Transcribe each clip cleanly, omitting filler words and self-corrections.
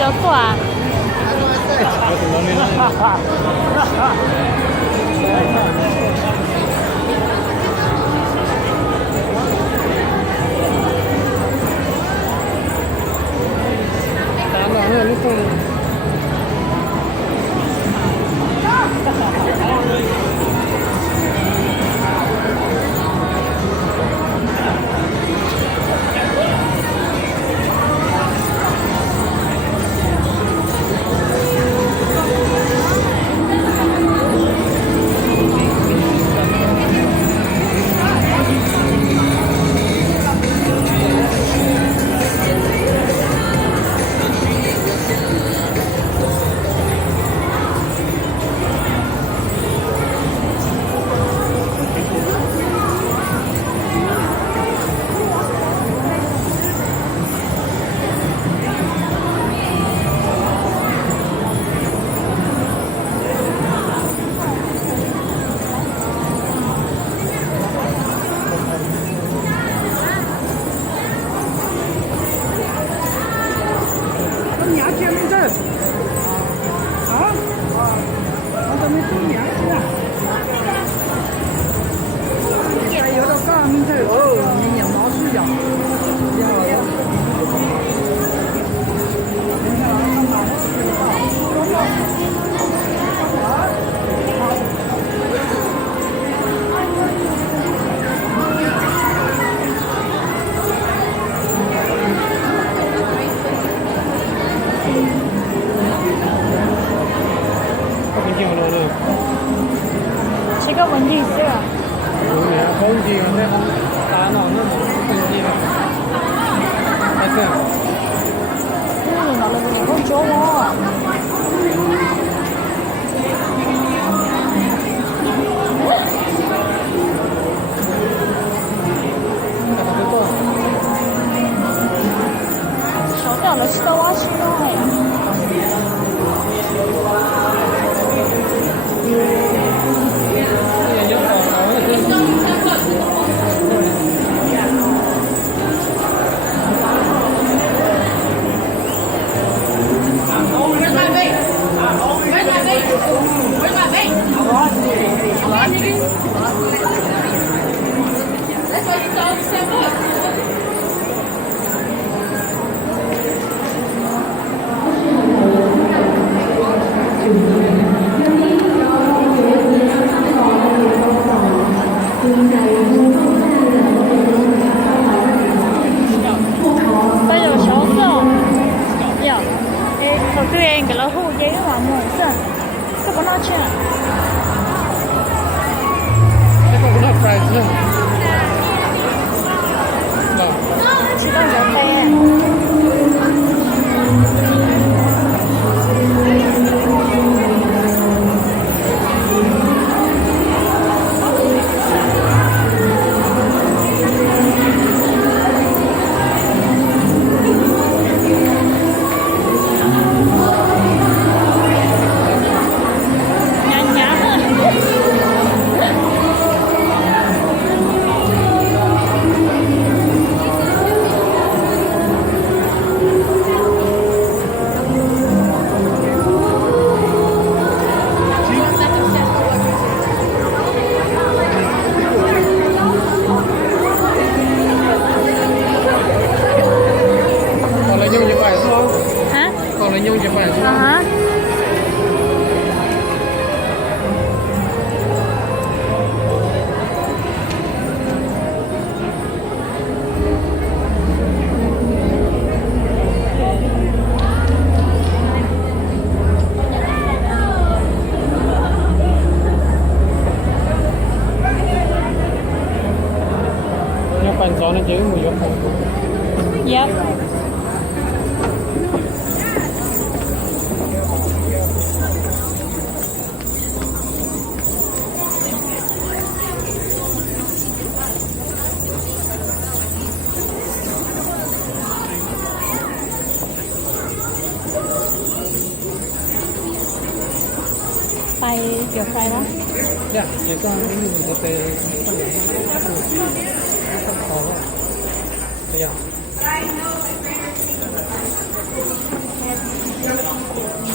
要做啊？打哪个路过？这个问题是啊，空气啊，在打脑那种空气了，还是拿了个口罩啊。烧掉了，吃到挖起来呀。bây giờ sáu giờ giờ thật tụi em cái là hú giấy mà muốn sao sao có nói chuyện cái con nó phải chứ chỉ cần gió tay nhung chụp ảnh hả? nhóc ảnh gió nó chứ mùi gió không? Dạ. Tay kiểu tay đó. Dạ, để con mình có thể không khó. Đây ạ.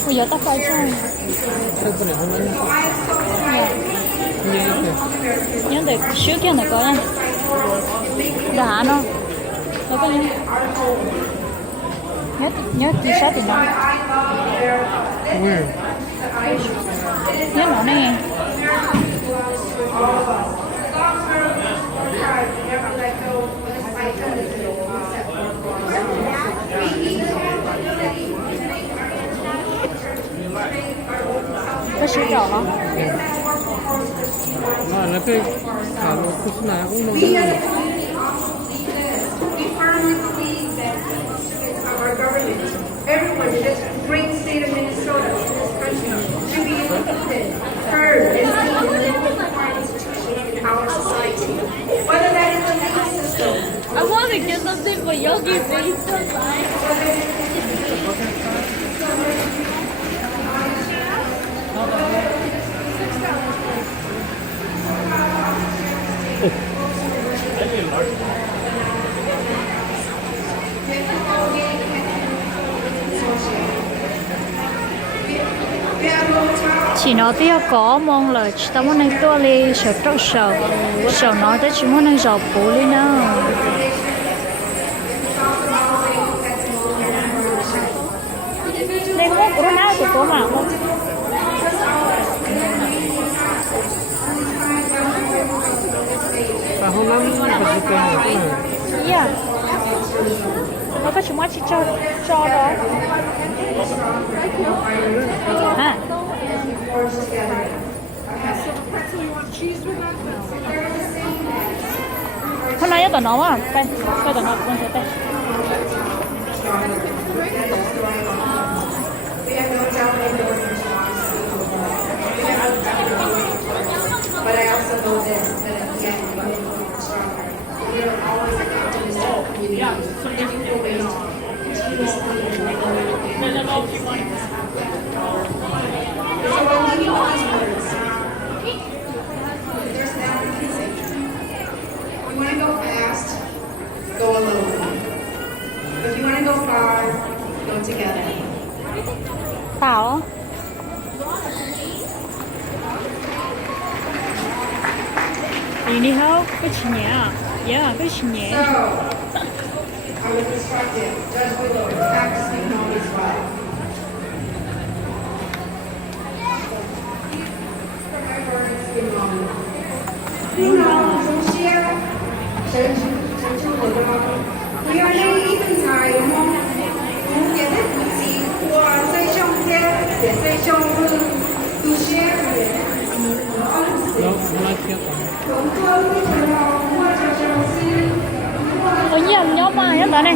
我有大块酱，这不了，那你也nhưng để xíu kia này có nha, đã nó, có cái nhớ tí sát thì nó, 왜? nhớ nó này, cái xíu đỏ nó. 아, 이렇게 가로 코스나야 공동. We firmly believe that the citizens of our government, everyone in this great state of Minnesota, this country, should be included, heard, and seen in the important institutions in our society. Whether that is the legal system, I want to get something for Yogi Pizza. Chỉ nói bây giờ có mong là chỉ tao muốn này tua li sợ trâu sợ nói tới chỉ muốn này giọt bù li nữa đây không có nào thì có mà không Tahun lalu begitu ya. iya nó có chúng chỉ cho đó à hôm nay tao nấu à đây tao nấu con thế đây but I also know this, that at the end, we will be stronger. We are always optimistic community. Looking for ways to continuously so I'll leave you with these words. There's an African saying, if you want to go fast, go alone. If you want to go far, go together. tao ini hao cái gì nhỉ yeah cái gì nhỉ So, I was instructed, Judge Willow, practicing always well. For my words in moment. 听到首先，神出我的梦，不要任意的猜梦，无言的不计，我在胸前，也在胸部，有些人。 Lo masih có nhiều nhóm mà nhá bạn này